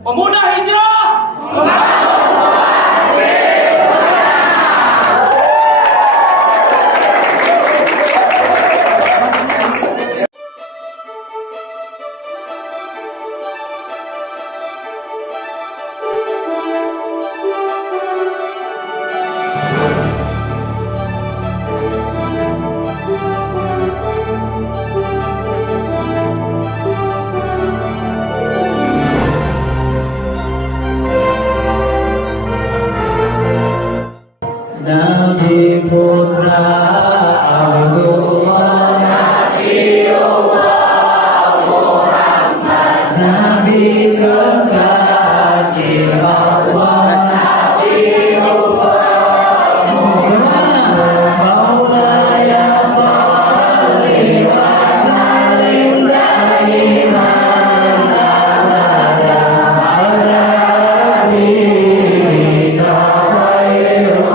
Pemuda Hijrah. Nabi Putra Abdullah, Nabiullah Muhammad, Nabi kekasih Allah, Nabiullah Muhammad, Maulaya sholli wa sallim daiman abada ala nabiyina khairil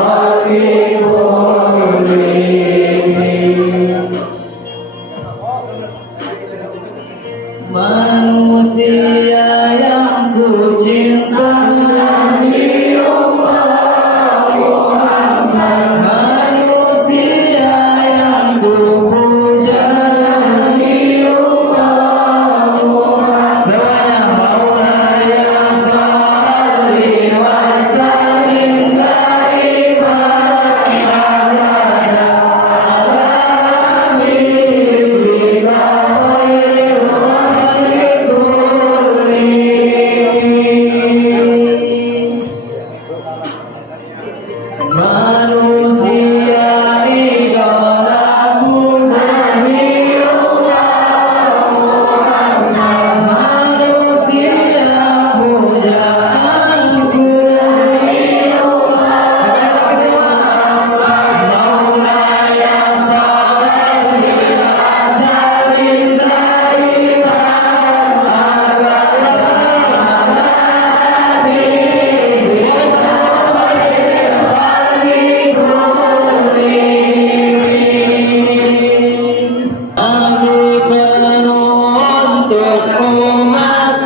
manusia yang ku cinta, Nabiullah Muhammad, manusia yang ku puja, Nabiullah Muhammad, semuanya Maulaya sholli wa sallim daiman abada ala nabiyina khairil manusia idolaku, Nabiullah Muhammad, manusia pujaanku, Maulaya sholli wa sallim daiman abada Nabi penuntut umat,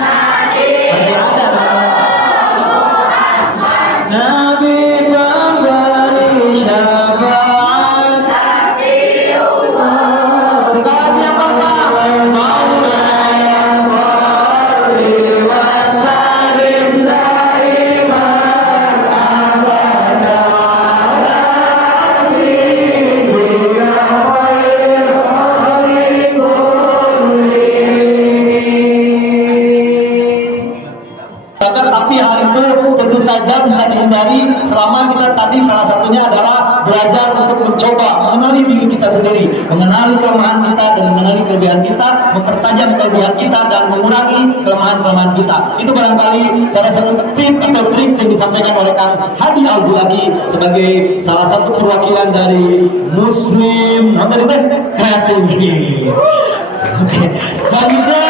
Nabi pemberi syafaat, segalanya pertama Maulaya sholli wa sallim daiman abada ala nabiyina khairil khalqi kullihim. Tapi hal itu tentu saja bisa dihindari selama kita tadi salah satunya adalah belajar untuk mencoba mengenali diri kita sendiri, mengenali kelemahan kita dan mengenali kelebihan kita, mempertajam kelebihan kita dan mengurangi kelemahan-kelemahan kita. Itu barangkali salah satu tip atau trik yang disampaikan oleh Kang Hadi Abdullah sebagai salah satu perwakilan dari Muslim kreatif. Oke, selanjutnya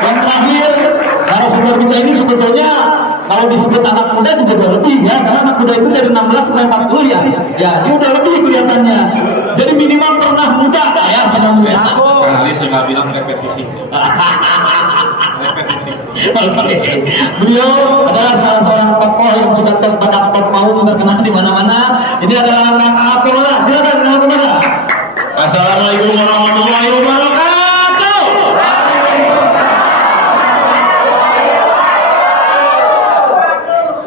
yang terakhir, narasumber kita ini sebetulnya kalau disebut anak muda juga udah lebih ya, karena anak muda itu dari 16 sampai 40 ya. Ya, dia udah lebih kelihatannya. Jadi minimal pernah muda ya, pernah muda. Kali saya nggak bilang repetisi. Repetisi. Oke. Beliau adalah salah seorang tokoh yang sudah pada top mau terkenal di mana-mana. Ini adalah Kang Apola. Silakan Kang Apola. Assalamualaikum warahmatullahi wabarakatuh.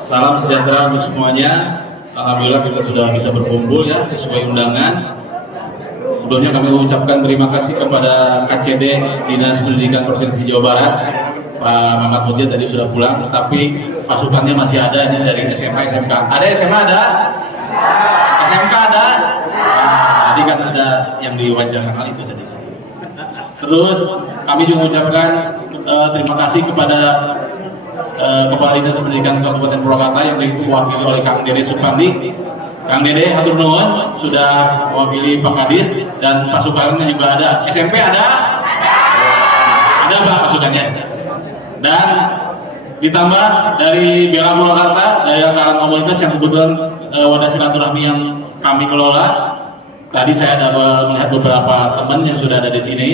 Salam sejahtera untuk semuanya. Alhamdulillah kita sudah bisa berkumpul ya sesuai undangan. Sebelumnya kami mengucapkan terima kasih kepada KCD Dinas Pendidikan Provinsi Jawa Barat. Pak Mamat Mutia tadi sudah pulang, tetapi pasukannya masih ada ini dari SMA, SMK. Ada SMA ada? SMK ada? Tadi kan ada yang diwajibkan hal itu tadi. Terus kami juga mengucapkan terima kasih kepada Kepala Dinas Pendidikan Kabupaten Purwakarta yang diwakili oleh Kang Dede Supandi. Kang Dede hatur nuhun sudah mewakili Pak Kadis dan pasukannya juga ada. SMP ada? Ada Pak pasukannya. Dan ditambah dari Bela Purwakarta, dari angkatan komunitas yang kebetulan wadah silaturahmi yang kami kelola. Tadi saya ada melihat beberapa teman yang sudah ada di sini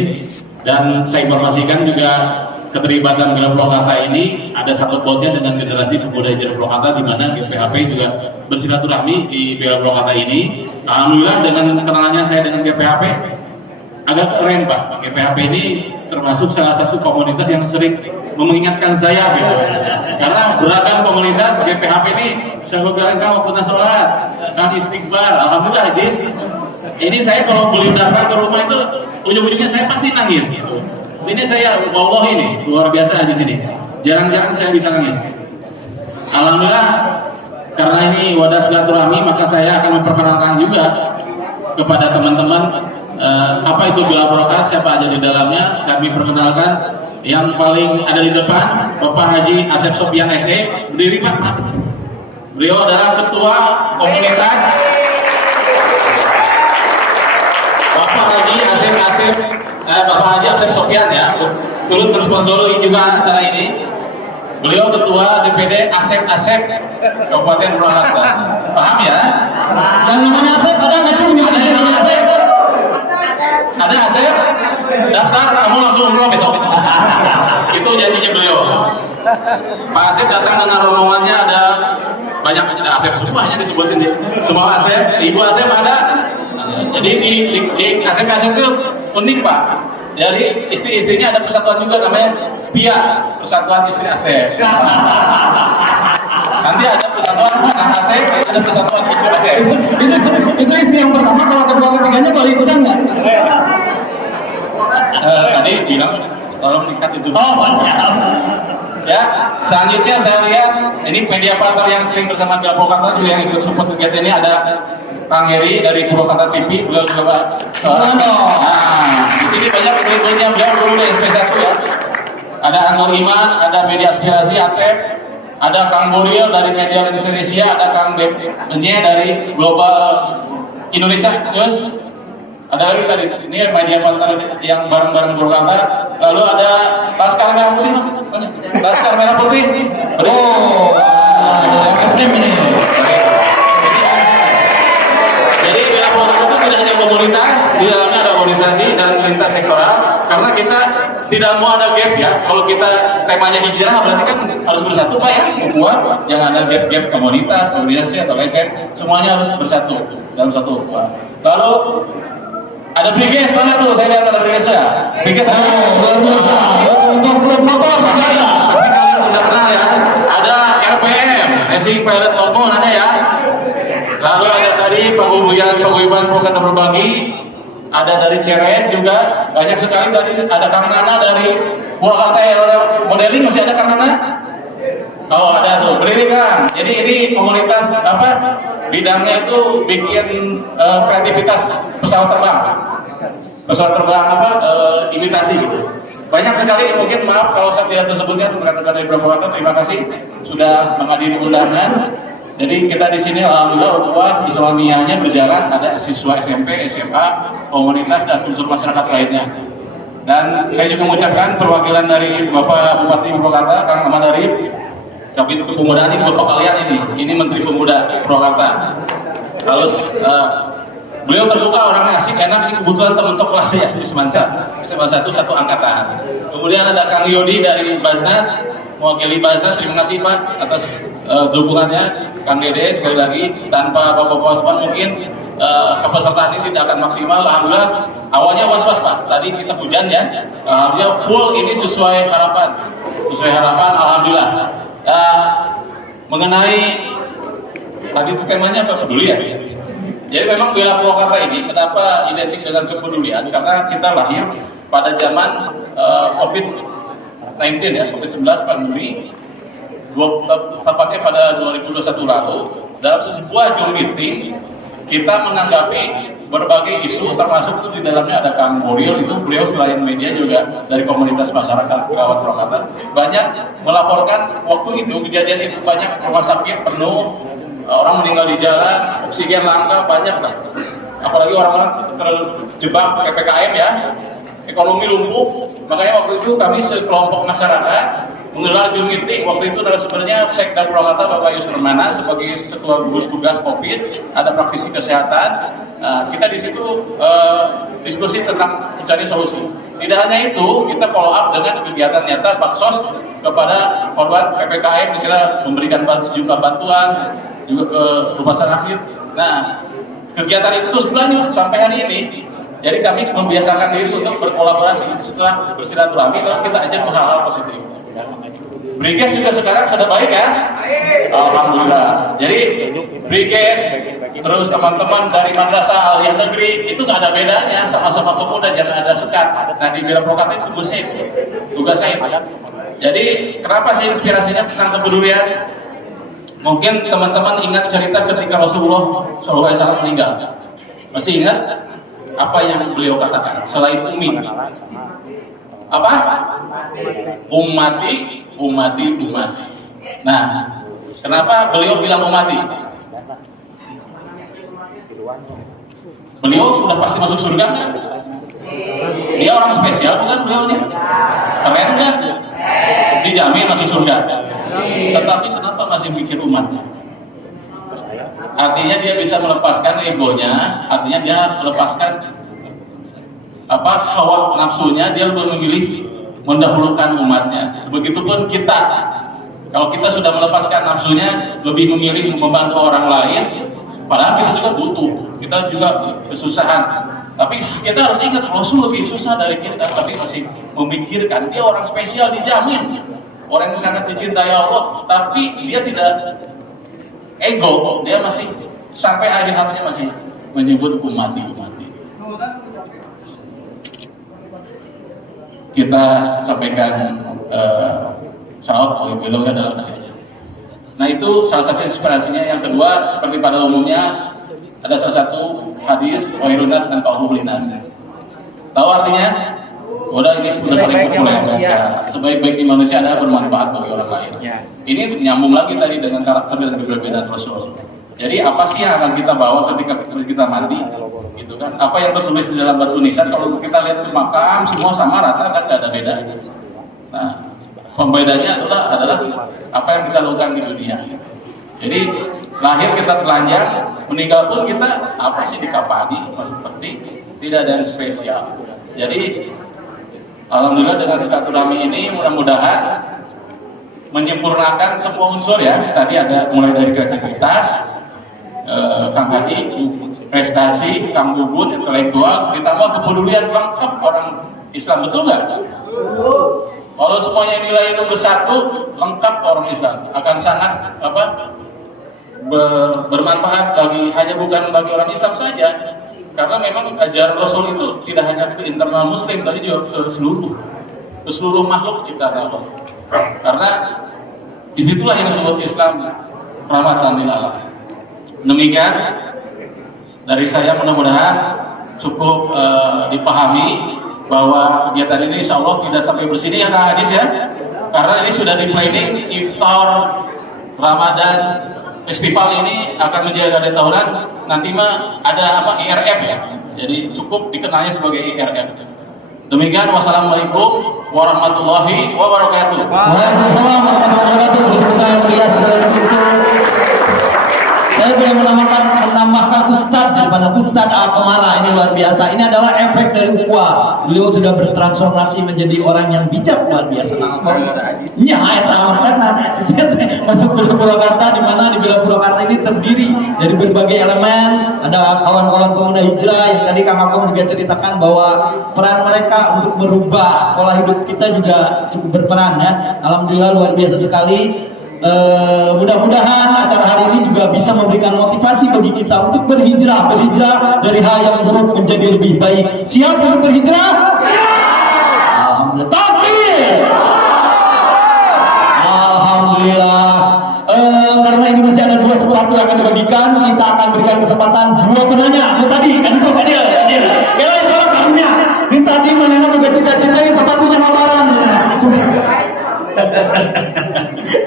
dan saya informasikan juga keterlibatan Gelar Purwakarta ini ada satu pautnya dengan generasi pemuda Gelar Purwakarta, di mana GPHP juga bersilaturahmi di Gelar Purwakarta ini. Alhamdulillah dengan kenalannya saya dengan GPHP agak keren Pak. GPHP ini termasuk salah satu komunitas yang sering mengingatkan saya gitu. Karena beragam komunitas GPHP ini saya bilang kau pernah sholat, kan istighfar, alhamdulillah hadis. Ini saya kalau beli datang ke rumah itu ujung-ujungnya saya pasti nangis gitu. Ini saya Allah ini luar biasa di sini. Jarang-jarang saya bisa nangis. Alhamdulillah karena ini wadah silaturahmi, maka saya akan memperkenalkan juga kepada teman-teman apa itu Gelar Purwakarta, siapa aja di dalamnya. Kami perkenalkan yang paling ada di depan Bapak Haji Asep Sofian SE, berdiri Pak. Beliau adalah ketua komunitas. Bapak Haji Asep Sofian ya, turut mensponsori juga acara ini. Beliau ketua DPD Asep Kabupaten Purwakarta. Paham ya? Yang namanya Asep ada ngacung juga ada yang namanya Asep. Ada Asep? Daftar, kamu langsung umroh besok. Itu janjinya beliau. Pak Asep datang dengan rombongannya, ada banyak Asep, semuanya disebutin nih. Semua Asep, Ibu Asep ada. Jadi di Asep itu unik Pak. Jadi istri-istrinya ada persatuan juga namanya PIA, Persatuan Istri Asep. Nanti ada persatuan anak Asep, ada persatuan ibu Asep. Itu istri yang pertama, kalau kedua ketiganya boleh ikutan nggak? Tadi bilang tolong ikat itu. Oh, siap. Ya, selanjutnya saya lihat ini media partner yang sering bersama Gelar Purwakarta juga yang ikut support kegiatan ini ada Kang Heri dari Purwakarta TV, beliau juga Pak. Nah, di sini banyak ikut-ikutnya beliau dulu dari SP1 ya. Ada Anwar Iman, ada Media Aspirasi Atep, ada Kang Boril dari Media Indonesia, ada Kang Benye dari Global Indonesia News. Ada lagi tadi, ini media partner yang bareng-bareng Purwakarta. Lalu ada Laskar Merah Putih, Laskar Merah Putih. Oh, yang Muslim ini. Jadi Gelar Purwakarta itu tidak hanya komunitas, di dalamnya ada organisasi dan lintas sektoral. Karena kita tidak mau ada gap ya. Kalau kita temanya hijrah, berarti kan harus bersatu Pak ya. Ukuah, jangan ada gap-gap komunitas, organisasi atau LSM. Semuanya harus bersatu dalam satu ukuah. Lalu ada Briges mana tuh? Saya lihat ada Briges ya. Briges Luar biasa. Motor saya. pasti kalian sudah kenal ya. Ada RPM, Racing Pilot Hormone ada ya. Lalu ada tadi paguyuban Purwakarta Berbagi. Ada dari Ceret juga, banyak sekali tadi. Ada Kang Nana dari Purwakarta Modeling, masih ada Kang Nana? Oh ada tuh, berdiri Kang. Jadi ini komunitas apa? Bidangnya itu bikin kreativitas pesawat terbang apa imitasi gitu. Banyak sekali, mungkin maaf kalau saya tidak tersebutkan rekan-rekan dari Purwakarta, terima kasih sudah menghadiri undangan. Jadi kita di sini alhamdulillah ukhuwah Islamiyahnya berjalan, ada siswa SMP, SMA, komunitas dan unsur masyarakat lainnya. Dan saya juga mengucapkan perwakilan dari Bapak Bupati Purwakarta, Kang Ahmad Arif, Kabid Kepemudaan ini Bapak kalian ini Menteri Pemuda Purwakarta. Lalu beliau terbuka, orangnya asik, enak, ini kebetulan teman sekelas ya di Semansa satu angkatan. Kemudian ada Kang Yodi dari Basnas, mewakili Basnas, terima kasih Pak atas dukungannya. Kang Dede sekali lagi, tanpa Bapak Osman mungkin kepesertaan ini tidak akan maksimal. Alhamdulillah awalnya was-was Pak, tadi kita hujan ya, alhamdulillah full ini sesuai harapan, alhamdulillah. Mengenai tadi temanya apa peduli ya? Jadi memang Gelar Purwakarta ini kenapa identik dengan kepedulian? Karena kita lahir pada zaman COVID-19 ya, COVID-19 pandemi. Tepatnya pada 2021 lalu, dalam sebuah Zoom meeting kita menanggapi berbagai isu, termasuk itu di dalamnya ada Kang Boril, itu beliau selain media juga dari komunitas masyarakat Perawat Purwakarta banyak melaporkan waktu itu kejadian itu banyak rumah sakit penuh, orang meninggal di jalan, oksigen langka, banyak lah. Apalagi orang-orang terjebak PPKM ya, ekonomi lumpuh. Makanya waktu itu kami sekelompok masyarakat menggelar Zoom meeting. Waktu itu adalah sebenarnya Sekda Purwakarta Bapak Yusuf Mana sebagai ketua gugus tugas COVID, ada praktisi kesehatan. Kita di situ diskusi tentang mencari solusi. Tidak hanya itu, kita follow up dengan kegiatan nyata baksos kepada korban PPKM, kita memberikan sejumlah bantuan juga ke rumah sakit. Nah, kegiatan itu terus berlanjut sampai hari ini. Jadi kami membiasakan diri untuk berkolaborasi setelah bersilaturahmi, lalu kita ajak ke hal-hal positif. Briges juga sekarang sudah baik ya? Alhamdulillah. Jadi Briges, terus teman-teman dari Madrasah Aliyah Negeri itu nggak ada bedanya, sama-sama pemuda, jangan ada sekat. Nah di Bira Prokat itu tugas saya. Jadi kenapa sih inspirasinya tentang kepedulian? Mungkin teman-teman ingat cerita ketika Rasulullah SAW meninggal. Masih ingat apa yang beliau katakan selain umi? Apa? Ummati. Nah, kenapa beliau bilang ummati? Beliau udah pasti masuk surga kan? Dia orang spesial bukan beliau ini? Keren nggak? Dijamin masuk surga. Tetapi kenapa masih mikir umatnya? Artinya dia bisa melepaskan egonya, artinya dia melepaskan hawa nafsunya, dia lebih memilih mendahulukan umatnya. Begitupun kita, kalau kita sudah melepaskan nafsunya, lebih memilih membantu orang lain, padahal kita juga butuh, kita juga kesusahan. Tapi kita harus ingat Rasul lebih susah dari kita, tapi masih memikirkan dia orang spesial, dijamin orang yang sangat dicintai Allah, tapi dia tidak ego, dia masih sampai akhir hayatnya masih menyebut ummati. Kita sampaikan saat beliau dalam hadisnya. Nah itu salah satu inspirasinya. Yang kedua, seperti pada umumnya ada salah satu hadis khairun nas anfa'uhum linnas. Tahu artinya? Udah ini sudah sering populer. Sebaik-baiknya manusia adalah bermanfaat bagi orang lain. Ini nyambung lagi tadi dengan karakter dan keberbedaan Rasul. Jadi apa sih yang akan kita bawa ketika kita mati? Gitu kan? Apa yang tertulis di dalam batu nisan? Kalau kita lihat di makam semua sama rata kan, tidak ada beda. Nah, pembedanya adalah apa yang kita lakukan di dunia. Jadi lahir kita telanjang, meninggal pun kita apa sih dikapani, seperti tidak ada yang spesial. Jadi alhamdulillah dengan silaturahmi ini mudah-mudahan menyempurnakan semua unsur ya. Tadi ada mulai dari kreativitas, Kang Hadi, prestasi, Kang Bubun, intelektual, ditambah kepedulian lengkap orang Islam, betul nggak? Kalau semuanya nilai nomor 1, lengkap orang Islam, akan sangat bermanfaat hanya bukan bagi orang Islam saja, karena memang ajaran Rasul itu tidak hanya ke internal Muslim, tapi juga ke seluruh makhluk ciptaan Allah. Karena disitulah yang disebut Islam rahmatan lil alamin. Demikian dari saya, mudah-mudahan cukup dipahami bahwa kegiatan ini insya Allah tidak sampai bersini ya Kak Hadis ya, karena ini sudah di planning iftar Ramadan festival ini akan menjadi tahunan, nanti mah ada IRF ya, jadi cukup dikenalnya sebagai IRF. Demikian, wassalamualaikum warahmatullahi wabarakatuh. Waalaikumsalam warahmatullahi wabarakatuh. Saya boleh menambahkan Ustadz daripada Ustadz Al-Komara, ini luar biasa. Ini adalah efek dari ukhuwah. Beliau sudah bertransformasi menjadi orang yang bijak, luar biasa. Iya, masuk Bira Purwakarta, di mana di Bira Purwakarta ini terdiri dari berbagai elemen. Ada kawan-kawan pemuda hijrah yang tadi Kang Akong juga ceritakan bahwa peran mereka untuk merubah pola hidup kita juga cukup berperan ya. Alhamdulillah luar biasa sekali. Mudah-mudahan acara hari ini juga bisa memberikan motivasi bagi kita untuk berhijrah dari hal yang buruk menjadi lebih baik. Siap untuk berhijrah? Alhamdulillah. Takbir! Alhamdulillah. Karena ini masih ada 2 sepatu yang akan dibagikan, kita akan berikan kesempatan 2 penanya. Tadi kan itu hadir. Kalian jawab kamunya. Tadi mana juga cita-citanya sepatunya lebaran.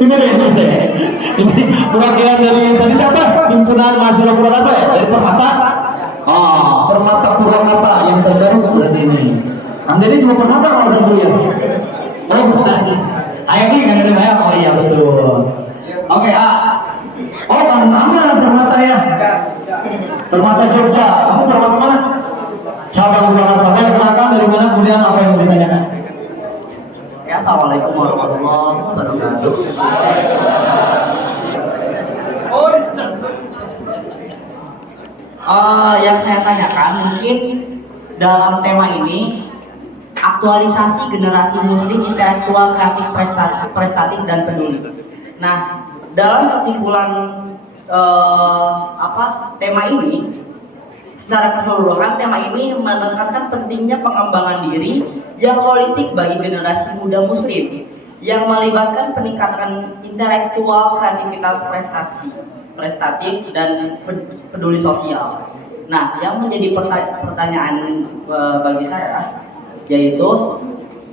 Ini perwakilan dari tadi apa? Himpunan Mahasiswa Purwakarta ya? Dari Permata? Permata Purwakarta yang terbaru berarti ini. Jadi 2 Permata kalau saya kuliah. Oh bukan. Ayaknya kan ada banyak. Oh iya betul. Oke, oh mana Permata ya? Permata Jogja. Kamu Permata mana? Cabang Purwakarta. Kenalkan dari mana, kemudian apa yang mau ditanyakan? Ya, assalamualaikum warahmatullahi wabarakatuh. Yang saya tanyakan mungkin dalam tema ini aktualisasi generasi muslim intelektual, kreatif, prestatif dan peduli. Nah, dalam kesimpulan tema ini, secara keseluruhan tema ini menekankan pentingnya pengembangan diri yang holistik bagi generasi muda muslim yang melibatkan peningkatan intelektual, kreativitas, prestatif dan peduli sosial. Nah, yang menjadi pertanyaan bagi saya yaitu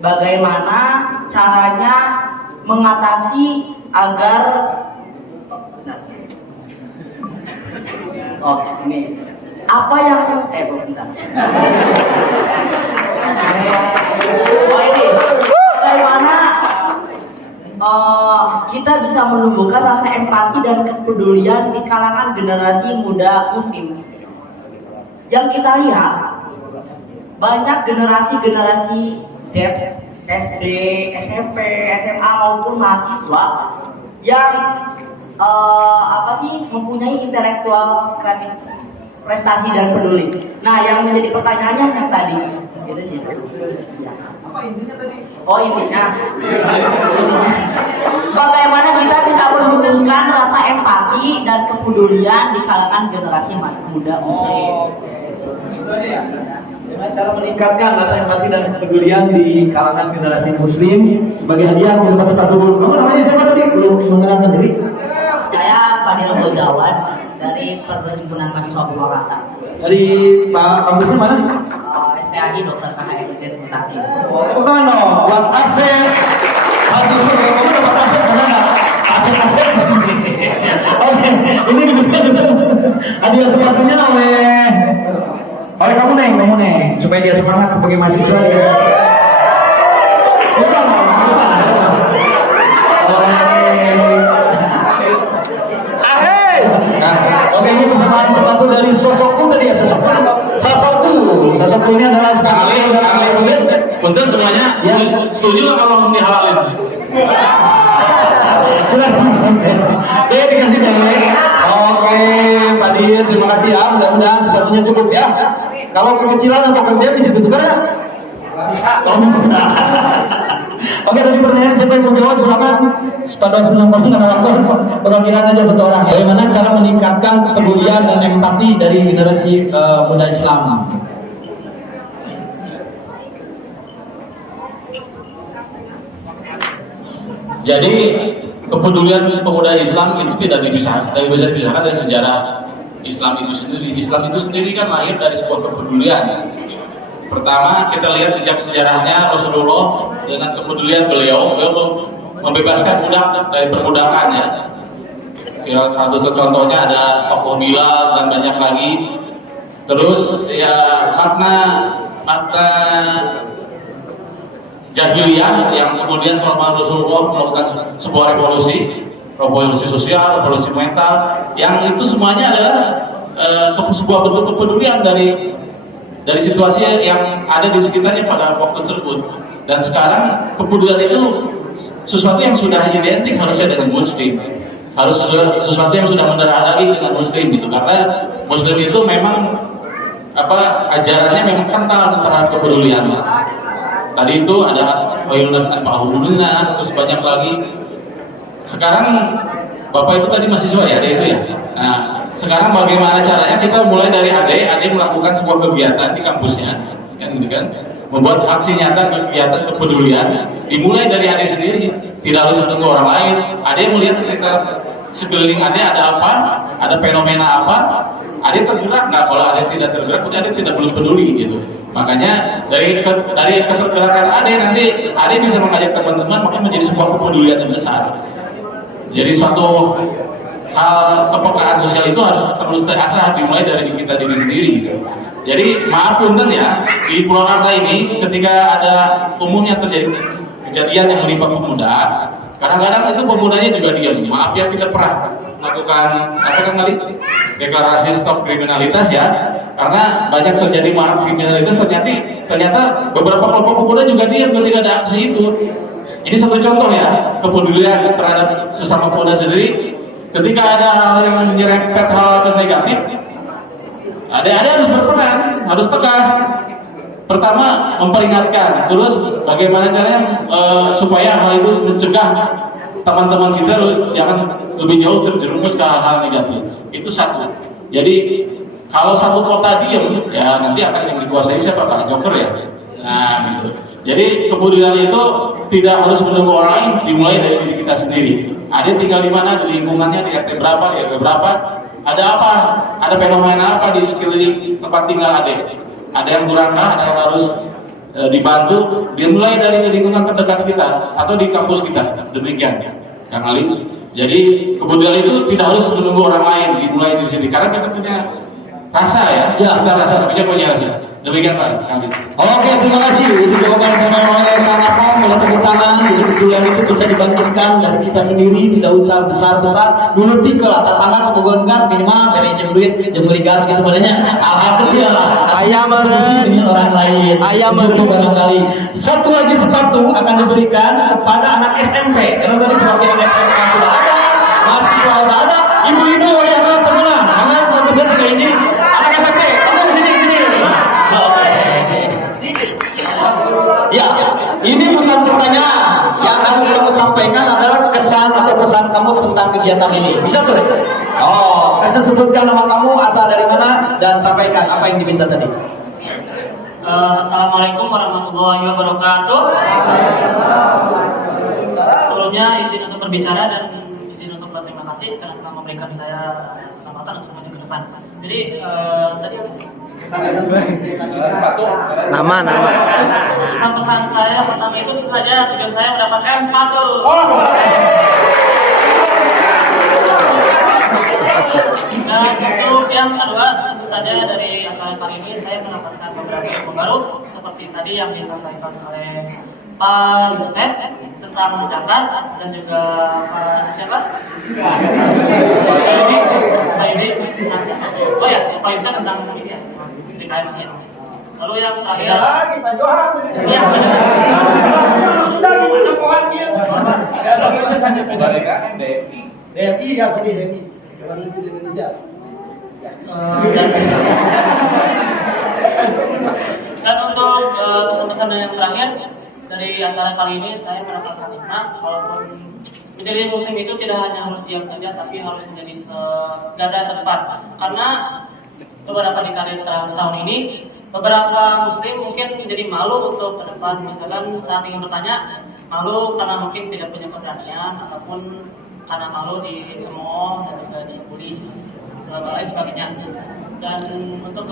bagaimana caranya mengatasi agar ini apa yang bentar. Ini bagaimana kita bisa menumbuhkan rasa empati dan kepedulian di kalangan generasi muda muslim. Yang kita lihat banyak generasi Z, SD, SMP, SMA maupun mahasiswa yang mempunyai intelektual, kreatif, prestasi dan peduli. Nah, yang menjadi pertanyaannya yang tadi, gitu sih. Apa intinya tadi? Oh, intinya. Bagaimana kita bisa menumbuhkan rasa empati dan kepedulian di kalangan generasi muda muslim? Dengan cara meningkatkan rasa empati dan kepedulian di kalangan generasi muslim sebagai hadiah mendapat sepatu dulu. Kamu namanya siapa tadi? Belum mengenalkan diri. Saya Fadil Muldawan dari Perhimpunan Mahasiswa Purwakarta. Dari Pak kampusnya mana? STAI Dr. KHS Mutasi. Bukan dong, buat Asep. Aduh, kamu dapat Asep mana nggak? Asep di sini. Oke, ini hadiah sepatunya oleh kamu neng, supaya dia semangat sebagai mahasiswa ya. Bukan. Oke, ini persembahan sepatu dari Sosokku tadi ya, Sosokku ini adalah sekali Punten semuanya ya. setuju nggak kalau dihalalin? Saya dikasih dari. Oke, Pak Dir, terima kasih ya. Mudah-mudahan sepatunya cukup ya. Kalau kekecilan atau kelebihan bisa ditukar ya? Bisa. Bisa. Oke, tadi pertanyaan siapa yang mau jawab? Silakan. Pada sebelum kami karena waktu perwakilan aja satu orang. Bagaimana cara meningkatkan kepedulian dan empati dari generasi muda Islam? Jadi kepedulian pemuda Islam itu tidak bisa dipisahkan dari sejarah Islam itu sendiri. Islam itu sendiri kan lahir dari sebuah kepedulian. Pertama kita lihat sejak sejarahnya Rasulullah dengan kepedulian beliau membebaskan budak dari perbudakan ya. Satu contohnya ada tokoh Bilal dan banyak lagi. Terus ya makna jahiliyah yang kemudian selama Rasulullah melakukan sebuah revolusi sosial, revolusi mental, yang itu semuanya adalah sebuah bentuk kepedulian dari situasi yang ada di sekitarnya pada waktu tersebut. Dan sekarang kepedulian itu sesuatu yang sudah identik harusnya dengan Muslim, harus sesuatu yang sudah mendarah daging dengan Muslim gitu, karena Muslim itu memang ajarannya memang kental terhadap kepedulian. Tadi itu ada Wayunas Al-Bahulunnas, terus banyak lagi. Sekarang Bapak itu tadi mahasiswa ya, ada itu ya. Nah, sekarang bagaimana caranya kita mulai dari Ade melakukan sebuah kegiatan di kampusnya, kan gitu kan? Membuat aksi nyata kegiatan kepedulian, dimulai dari Ade sendiri, tidak harus menunggu orang lain. Ade melihat sekitar sekeliling Ade ada apa, ada fenomena apa, Ade tergerak nggak? Kalau Ade tidak tergerak, Ade tidak belum peduli gitu. Makanya dari ketergerakan Ade nanti Ade bisa mengajak teman-teman, maka menjadi sebuah kepedulian yang besar. Jadi suatu hal kepekaan sosial itu harus terus terasah dimulai dari kita diri sendiri gitu. Jadi maaf punten ya, di Purwakarta ini ketika ada umumnya terjadi kejadian yang menimpa pemuda, kadang-kadang itu pemudanya juga diam. Maaf ya, tidak pernah melakukan apa kan tadi deklarasi stop kriminalitas ya, karena banyak terjadi marak kriminalitas. Ternyata beberapa kelompok pemuda juga diam ketika ada aksi itu. Ini satu contoh ya, kepedulian terhadap sesama pemuda sendiri. Ketika ada hal yang menyerempet hal negatif, adik-adik harus berperan, harus tegas. Pertama memperingatkan, terus bagaimana caranya supaya hal itu mencegah teman-teman kita jangan lebih jauh terjerumus ke hal-hal negatif. Itu satu. Jadi kalau satu kota diem, ya nanti akan yang dikuasai siapa? Pak Joker ya. Nah gitu. Jadi kepedulian itu tidak harus menunggu orang lain, dimulai dari diri kita sendiri. Ada tinggal di mana, di lingkungannya, di RT berapa, di RW berapa, ada apa, ada fenomena apa di sekeliling tempat tinggal adik. Ada yang kurangkah, ada yang harus dibantu, dimulai dari lingkungan terdekat kita atau di kampus kita. Demikian, Kang Ali. Jadi kepedulian itu tidak harus menunggu orang lain, dimulai di sini. Karena kita punya rasa ya, kita rasa punya rasa. Demikian Pak Kang Ali. Oke, terima kasih. Itu jawaban sama yang sangat boleh tepuk tangan. Jadi kebetulan itu bisa dibangkitkan dari kita sendiri, tidak usah besar-besar. Dulu tiga lah, tangan pembuatan gas minimal dari jam duit, jam beli gas gitu padanya. Hal kecil lah. Ayam meren. Ini orang lain. Ayam meren. Barangkali. Satu lagi sepatu akan diberikan kepada anak SMP. Karena tadi perwakilan SMP sudah ada, mahasiswa sudah ada, ibu-ibu yang mau pengulang. Karena sepatu bertiga ini anak SMP. Kamu di sini. Ya, ini bukan pertanyaan. Yang harus kamu sampaikan adalah kesan atau pesan kamu tentang kegiatan ini. Bisa tuh? Oh, kita sebutkan nama kamu, asal dari mana, dan sampaikan apa yang diminta tadi. Assalamualaikum warahmatullahi wabarakatuh. Sebelumnya izin untuk berbicara dan izin untuk berterima kasih karena telah memberikan saya kesempatan untuk maju ke depan. Jadi tadi Nama. pesan saya pertama itu saja tujuan saya mendapatkan sepatu. Dan untuk yang kedua tentu saja dari acara kali ini saya mendapatkan beberapa ilmu baru seperti tadi yang disampaikan oleh Pak Yusef tentang zakat dan juga Pak siapa? Pak Yusef tentang ini ya, DKM Masjid. Lalu yang terakhir lagi Pak Johan. Iya. DMI ya tadi DMI. Indonesia. Dan untuk pesan-pesan yang terakhir dari acara kali ini saya mendapatkan hikmah walaupun menjadi muslim itu tidak hanya harus diam saja tapi harus menjadi garda terdepan. Karena beberapa dekade tahun ini beberapa muslim mungkin menjadi malu untuk ke depan, misalkan saat ingin bertanya malu karena mungkin tidak punya keberanian ataupun karena malu dicemooh dan juga dibully dan lain sebagainya. Dan untuk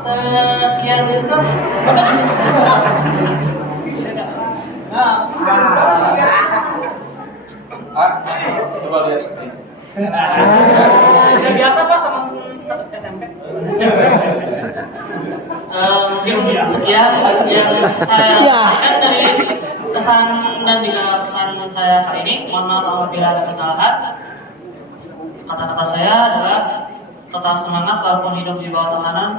sekian itu Coba lihat. Udah biasa Pak teman SMP. Mungkin sekian yang saya sampaikan dari kesan dan juga pesan saya hari ini. Mohon maaf apabila ada kesalahan. Kata-kata saya adalah tetap semangat walaupun hidup di bawah tekanan.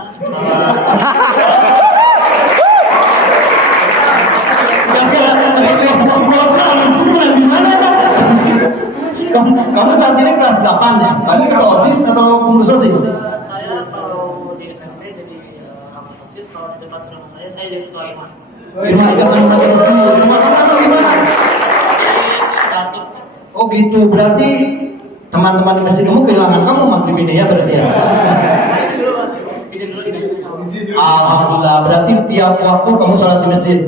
Kamu saat ini kelas 8 ya? Kamu OSIS atau pengurus OSIS? Saya kalau di SMP jadi anggota OSIS, kalau di depan rumah saya jadi ketua IMA. Lima ikatan rumah atau gimana? Satu. Oh gitu, berarti teman-teman di masjid kamu kehilangan kamu maghrib ini ya berarti ya? Alhamdulillah, berarti tiap waktu kamu sholat di masjid.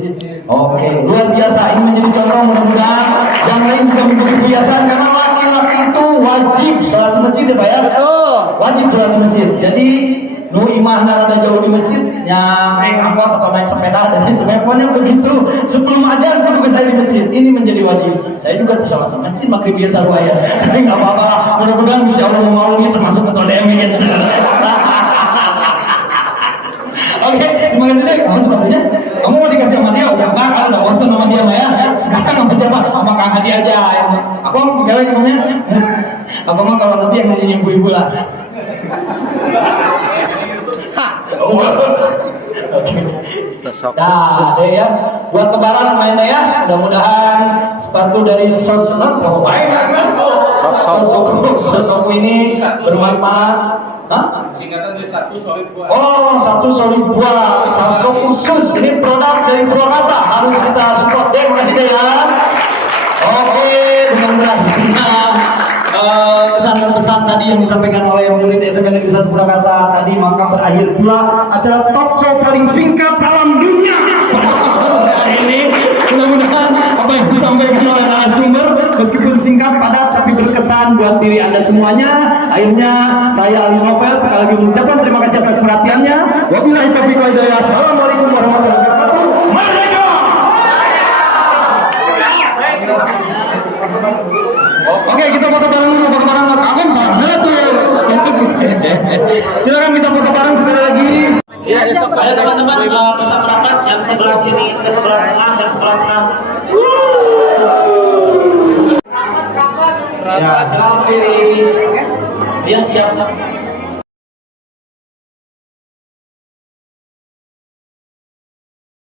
Oke, luar biasa. Ini menjadi contoh, mudah-mudahan yang lain juga menjadi kebiasaan karena laki-laki itu wajib sholat di masjid ya Pak ya? Wajib sholat di masjid. Jadi nu imah narada jauh di masjid, yang naik angkot atau naik sepeda dan lain sebagainya. Pokoknya begitu. Sebelum ajar itu juga saya di masjid. Ini menjadi wajib. Saya juga bisa sholat di masjid maghrib biasa ya. Tapi nggak apa-apa. Mudah-mudahan bisa Allah memaklumi termasuk ketua DM gitu. Oke, terima kasih deh. Kamu sepatunya. Kamu mau dikasih sama dia? Udah enggak, kalau udah bosan sama dia ya. Sekarang sama siapa? Sama Kang Hadi aja. Aku mau pegawai namanya. Apa mah kalau nanti yang nyanyi ibu-ibu lah. Oke. Sosok Nah, deh ya, buat lebaran mainnya ya. Mudah-mudahan sepatu dari sosok ini bermanfaat. Hah? Singkatan dari satu solid buah. Oh, satu solid buah, sosok khusus. Ini produk dari Purwakarta, harus kita support deh. Makasih deh ya. Oke, mudah-mudahan pesan dan pesan tadi yang disampaikan oleh murid SMP Negeri 1 Purwakarta tadi, maka berakhir pula acara talk show paling singkat salam dunia pada hari ini. Mudah-mudahan apa yang disampaikan oleh narasumber meskipun singkat padat tapi berkesan buat diri Anda semuanya. Akhirnya saya Ali Novel sekali lagi mengucapkan terima kasih atas perhatiannya. Wabillahi taufiq wal hidayah. Assalamualaikum warahmatullahi wabarakatuh. Merdeka! Oke, kita foto bareng dulu, foto bareng kagum sana tuh ya. Silakan kita foto bareng sekali lagi. Ya, ayo teman-teman bisa merapat yang sebelah sini ke sebelah tengah, yang sebelah tengah. Ya, selamat. Ya, siap.